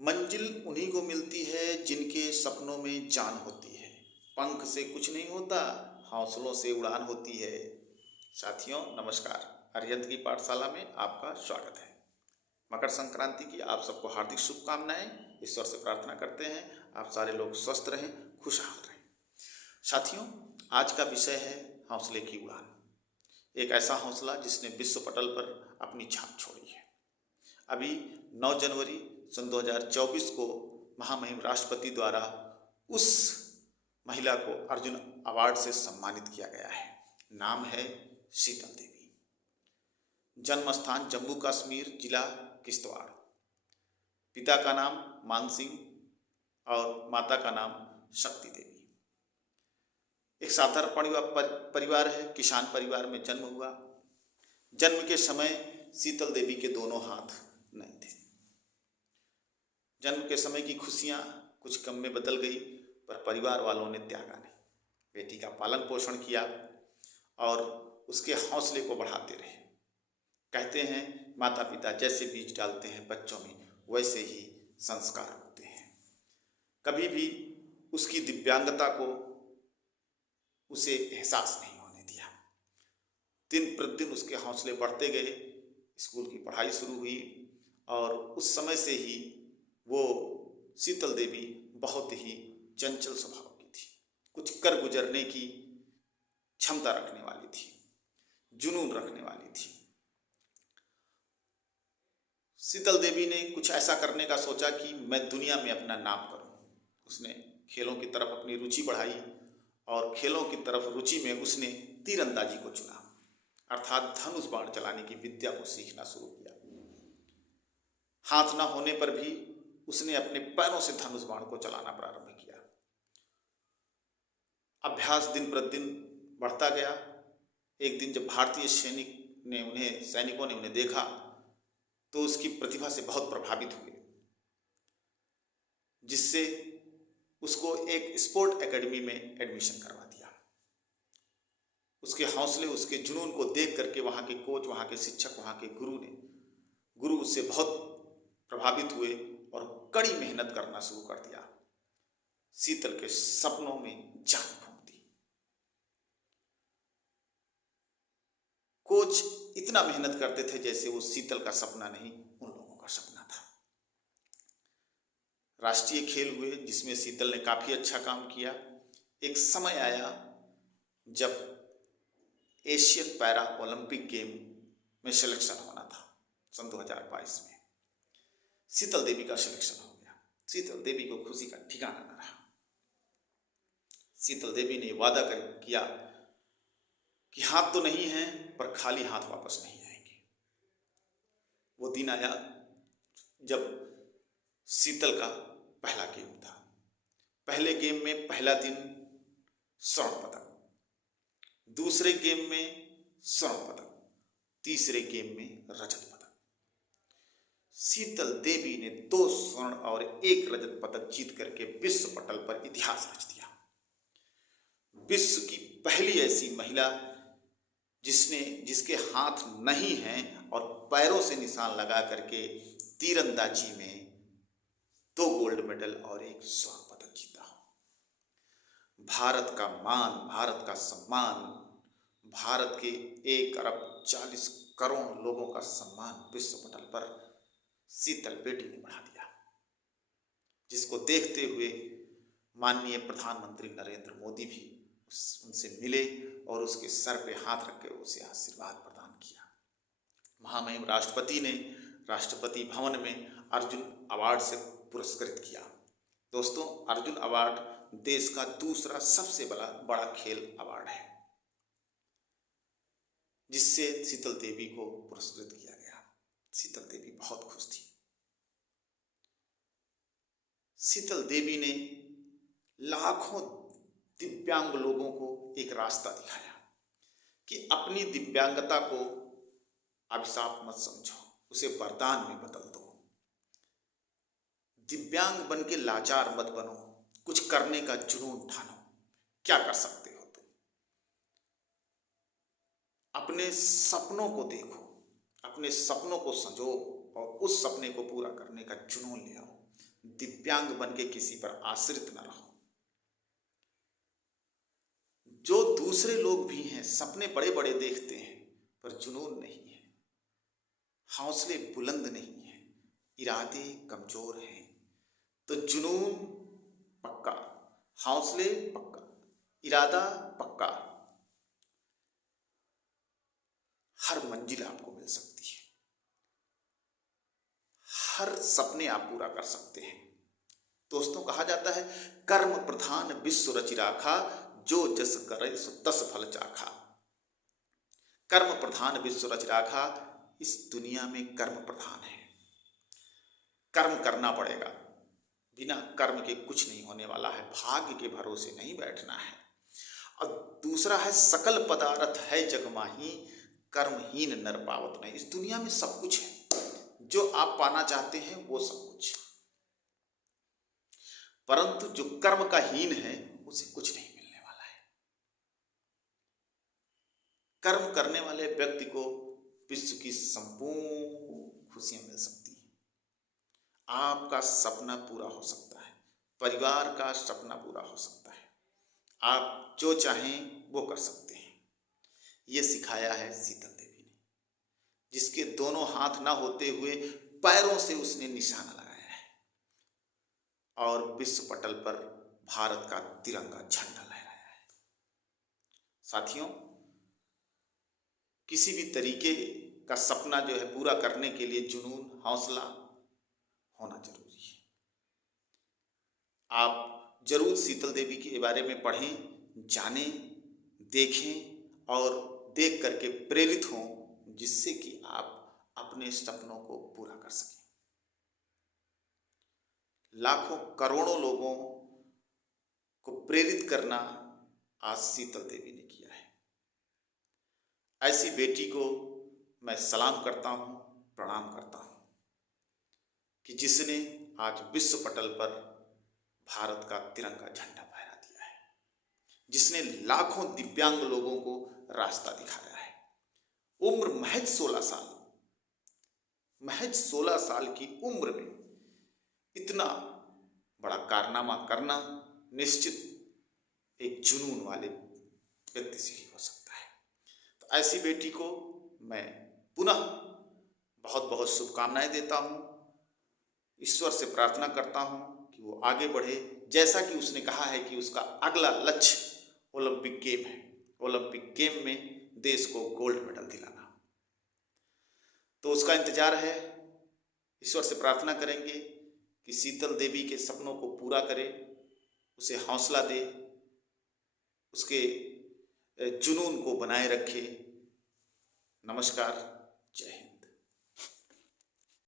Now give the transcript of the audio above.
मंजिल उन्हीं को मिलती है जिनके सपनों में जान होती है। पंख से कुछ नहीं होता, हौसलों से उड़ान होती है। साथियों नमस्कार, अरिहंत की पाठशाला में आपका स्वागत है। मकर संक्रांति की आप सबको हार्दिक शुभकामनाएं। ईश्वर से प्रार्थना करते हैं आप सारे लोग स्वस्थ रहें, खुशहाल रहें। साथियों, आज का विषय है हौसले की उड़ान। एक ऐसा हौसला जिसने विश्व पटल पर अपनी छाप छोड़ी है। अभी 9 जनवरी सन 2024 को महामहिम राष्ट्रपति द्वारा उस महिला को अर्जुन अवार्ड से सम्मानित किया गया है। नाम है शीतल देवी। जन्म स्थान जम्मू कश्मीर, जिला किश्तवाड़। पिता का नाम मान सिंह और माता का नाम शक्ति देवी। एक साधारण परिवार है, किसान परिवार में जन्म हुआ। जन्म के समय शीतल देवी के दोनों हाथ नहीं थे। जन्म के समय की खुशियां कुछ कम में बदल गई, पर परिवार वालों ने त्यागा नहीं। बेटी का पालन पोषण किया और उसके हौसले को बढ़ाते रहे। कहते हैं माता पिता जैसे बीज डालते हैं बच्चों में, वैसे ही संस्कार होते हैं। कभी भी उसकी दिव्यांगता को उसे एहसास नहीं होने दिया। दिन प्रतिदिन उसके हौसले बढ़ते गए। स्कूल की पढ़ाई शुरू हुई और उस समय से ही वो शीतल देवी बहुत ही चंचल स्वभाव की थी। कुछ कर गुजरने की क्षमता रखने वाली थी, जुनून रखने वाली थी। शीतल देवी ने कुछ ऐसा करने का सोचा कि मैं दुनिया में अपना नाम करूं। उसने खेलों की तरफ अपनी रुचि बढ़ाई और खेलों की तरफ रुचि में उसने तीरंदाजी को चुना, अर्थात धनुष बाण चलाने की विद्या को सीखना शुरू किया। हाथ न होने पर भी उसने अपने पैरों से धनुष बाण को चलाना प्रारंभ किया। अभ्यास दिन प्रतिदिन बढ़ता गया। एक दिन जब भारतीय सैनिकों ने उन्हें देखा तो उसकी प्रतिभा से बहुत प्रभावित हुए, जिससे उसको एक स्पोर्ट एकेडमी में एडमिशन करवा दिया। उसके हौसले, उसके जुनून को देख करके वहाँ के कोच, वहाँ के शिक्षक, वहाँ के गुरु उससे बहुत प्रभावित हुए और कड़ी मेहनत करना शुरू कर दिया। शीतल के सपनों में जान फूंक दी। कोच इतना मेहनत करते थे जैसे वो शीतल का सपना नहीं, उन लोगों का सपना था। राष्ट्रीय खेल हुए जिसमें शीतल ने काफी अच्छा काम किया। एक समय आया जब एशियन पैरा ओलंपिक गेम में सिलेक्शन होना था सन 2022 में। शीतल देवी का सिलेक्शन हो गया। शीतल देवी को खुशी का ठिकाना न रहा। शीतल देवी ने वादा किया कि हाथ तो नहीं है पर खाली हाथ वापस नहीं आएंगे। वो दिन आया जब शीतल का पहला गेम था। पहले गेम में पहला दिन स्वर्ण पदक, दूसरे गेम में स्वर्ण पदक, तीसरे गेम में रजत पदक। शीतल देवी ने 2 स्वर्ण और 1 रजत पदक जीत करके विश्व पटल पर इतिहास रच दिया। विश्व की पहली ऐसी महिला जिसके हाथ नहीं हैं और पैरों से निशान लगा करके तीरंदाजी में 2 गोल्ड मेडल और 1 स्वर्ण पदक जीता हो। भारत का मान, भारत का सम्मान, भारत के 1 अरब 40 करोड़ लोगों का सम्मान विश्व पटल पर शीतल बेटी ने बढ़ा दिया, जिसको देखते हुए माननीय प्रधानमंत्री नरेंद्र मोदी भी उनसे मिले और उसके सर पे हाथ रख के उसे आशीर्वाद प्रदान किया। महामहिम राष्ट्रपति ने राष्ट्रपति भवन में अर्जुन अवार्ड से पुरस्कृत किया। दोस्तों, अर्जुन अवार्ड देश का दूसरा सबसे बड़ा खेल अवार्ड है, जिससे शीतल देवी को पुरस्कृत किया गया। शीतल देवी बहुत खुश थी। शीतल देवी ने लाखों दिव्यांग लोगों को एक रास्ता दिखाया कि अपनी दिव्यांगता को अभिशाप मत समझो, उसे वरदान में बदल दो। दिव्यांग बन के लाचार मत बनो, कुछ करने का जुनून ठानो। क्या कर सकते हो तुम? अपने सपनों को देखो, अपने सपनों को संजो और उस सपने को पूरा करने का जुनून ले आओ। दिव्यांग बन के किसी पर आश्रित न रहो। जो दूसरे लोग भी हैं, सपने बड़े बड़े देखते हैं पर जुनून नहीं है, हौसले बुलंद नहीं है, इरादे कमजोर हैं, तो जुनून पक्का, हौसले पक्का, इरादा पक्का, हर मंजिल आपको मिल सकती है, हर सपने आप पूरा कर सकते हैं। दोस्तों, कहा जाता है कर्म प्रधान विश्व रचि राखा, जो जस करे सो तस फल चाखा। कर्म प्रधान विश्व रचि राखा, इस दुनिया में कर्म प्रधान है। कर्म करना पड़ेगा, बिना कर्म के कुछ नहीं होने वाला है, भाग्य के भरोसे नहीं बैठना है। और दूसरा है सकल पदार्थ है जग माही, कर्महीन नर पावत नहीं। इस दुनिया में सब कुछ है, जो आप पाना चाहते हैं वो सब कुछ, परंतु जो कर्म का हीन है उसे कुछ नहीं मिलने वाला है। कर्म करने वाले व्यक्ति को विश्व की संपूर्ण खुशियां मिल सकती हैं। आपका सपना पूरा हो सकता है, परिवार का सपना पूरा हो सकता है, आप जो चाहें वो कर सकते हैं। ये सिखाया है शीतल देवी ने, जिसके दोनों हाथ ना होते हुए पैरों से उसने निशाना लगाया है और विश्व पटल पर भारत का तिरंगा झंडा लहराया है। साथियों, किसी भी तरीके का सपना जो है पूरा करने के लिए जुनून, हौसला होना जरूरी है। आप जरूर शीतल देवी के बारे में पढ़ें, जानें, देखें और देख करके प्रेरित हों, जिससे कि आप अपने सपनों को पूरा कर सकें। लाखों करोड़ों लोगों को प्रेरित करना आज शीतल देवी ने किया है। ऐसी बेटी को मैं सलाम करता हूं, प्रणाम करता हूं कि जिसने आज विश्व पटल पर भारत का तिरंगा झंडा फहरा दिया है, जिसने लाखों दिव्यांग लोगों को रास्ता दिखाया है। उम्र महज 16 साल, महज 16 साल की उम्र में इतना बड़ा कारनामा करना निश्चित एक जुनून वाले व्यक्ति से ही हो सकता है। तो ऐसी बेटी को मैं पुनः बहुत बहुत शुभकामनाएं देता हूं। ईश्वर से प्रार्थना करता हूं कि वो आगे बढ़े, जैसा कि उसने कहा है कि उसका अगला लक्ष्य ओलंपिक गेम है। ओलंपिक गेम में देश को गोल्ड मेडल दिलाना, तो उसका इंतजार है। ईश्वर से प्रार्थना करेंगे कि शीतल देवी के सपनों को पूरा करे, उसे हौसला दे, उसके जुनून को बनाए रखे। नमस्कार, जय हिंद।